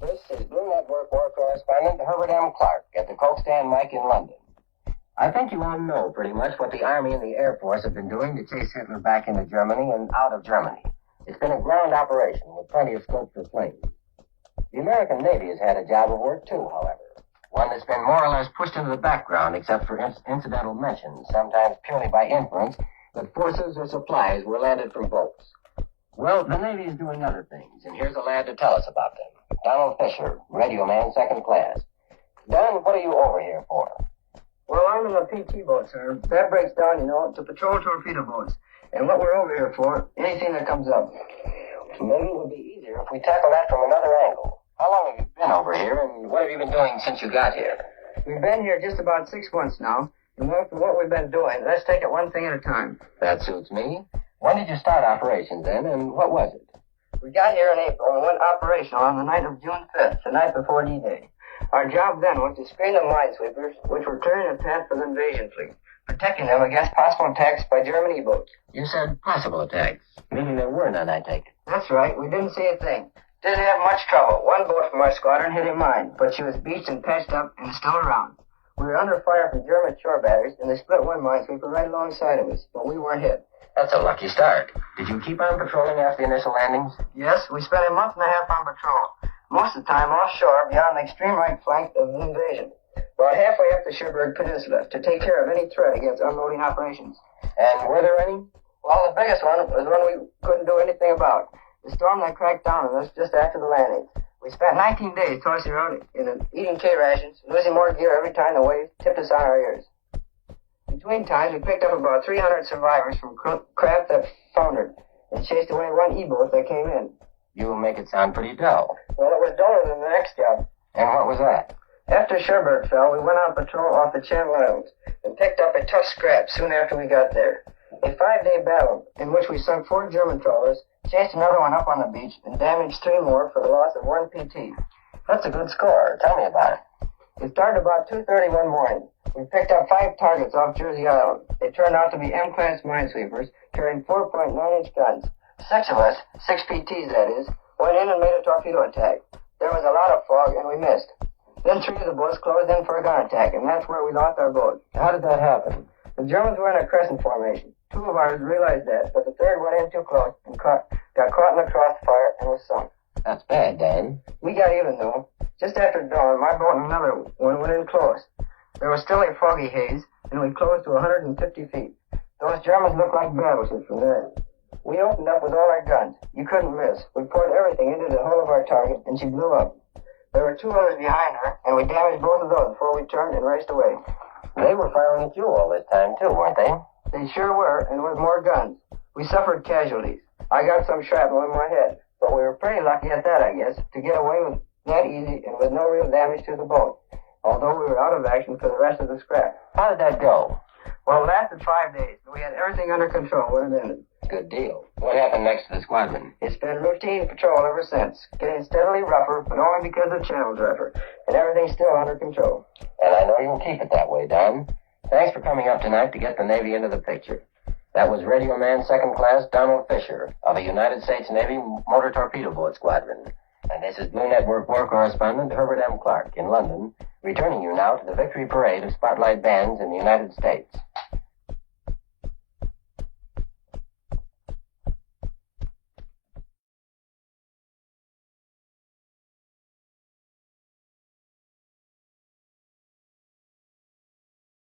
This is Blue Network war correspondent Herbert M. Clark at the Coke Stand Mike in London. I think you all know pretty much what the Army and the Air Force have been doing to chase Hitler back into Germany and out of Germany. It's been a ground operation with plenty of scope for planes. The American Navy has had a job of work too, however. One that's been more or less pushed into the background except for incidental mentions, sometimes purely by inference, that forces or supplies were landed from boats. Well, the Navy is doing other things, and here's a lad to tell us about them. Donald Fisher, radio man, second class. Don, what are you over here for? Well, I'm in the PT boat, sir. That breaks down, to patrol torpedo boats. And what we're over here for, anything that comes up. Maybe it would be easier if we tackle that from another angle. How long have you been over here, and what have you been doing since you got here? We've been here just about 6 months now, and what we've been doing, let's take it one thing at a time. That suits me. When did you start operations then, and what was it? We got here in April and went operational on the night of June 5th, the night before D-Day. Our job then was to screen the minesweepers, which were clearing the path for the invasion fleet, protecting them against possible attacks by German U-boats. You said possible attacks, meaning there were none, I take it. That's right. We didn't see a thing. Didn't have much trouble. One boat from our squadron hit a mine, but she was beached and patched up and still around. We were under fire from German shore batteries, and they split one minesweeper right alongside of us, but we weren't hit. That's a lucky start. Did you keep on patrolling after the initial landings? Yes, we spent a month and a half on patrol. Most of the time offshore, beyond the extreme right flank of the invasion. About halfway up the Cherbourg Peninsula to take care of any threat against unloading operations. And were there any? Well, the biggest one was one we couldn't do anything about. The storm that cracked down on us just after the landing. We spent 19 days tossing around eating K rations, losing more gear every time the waves tipped us on our ears. Between times, we picked up about 300 survivors from craft that foundered and chased away one E-boat that came in. You make it sound pretty dull. Well, it was duller than the next job. And what was that? After Cherbourg fell, we went on patrol off the Channel Islands and picked up a tough scrap soon after we got there. A 5-day battle in which we sunk 4 German trawlers, chased another one up on the beach, and damaged 3 more for the loss of 1 PT. That's a good score. Tell me about it. It started about 2:30 one morning. We picked up 5 targets off Jersey Island. They turned out to be M-class minesweepers carrying 4.9-inch guns. 6 of us, 6 PTs that is, went in and made a torpedo attack. There was a lot of fog, and we missed. Then 3 of the boats closed in for a gun attack, and that's where we lost our boat. How did that happen? The Germans were in a crescent formation. 2 of ours realized that, but the third went in too close and got caught in the crossfire and was sunk. That's bad, Dan. We got even, though. Just after dawn, my boat and another one went in close. There was still a foggy haze, and we closed to 150 feet. Those Germans looked like battleships from there. We opened up with all our guns. You couldn't miss. We poured everything into the hull of our target, and she blew up. There were 2 others behind her, and we damaged both of those before we turned and raced away. They were firing at you all this time, too, weren't they? They sure were, and with more guns. We suffered casualties. I got some shrapnel in my head, but we were pretty lucky at that, I guess, to get away with that easy and with no real damage to the boat, although we were out of action for the rest of the scrap. How did that go? Well, it lasted 5 days. We had everything under control when it ended. Good deal. What happened next to the squadron? It's been routine patrol ever since, getting steadily rougher, but only because the channel's rougher, and everything's still under control. And I know you'll keep it that way, Don. Thanks for coming up tonight to get the Navy into the picture. That was Radio Man Second Class Donald Fisher of the United States Navy Motor Torpedo Boat Squadron. And this is Blue Network war correspondent Herbert M. Clark in London, returning you now to the victory parade of spotlight bands in the United States.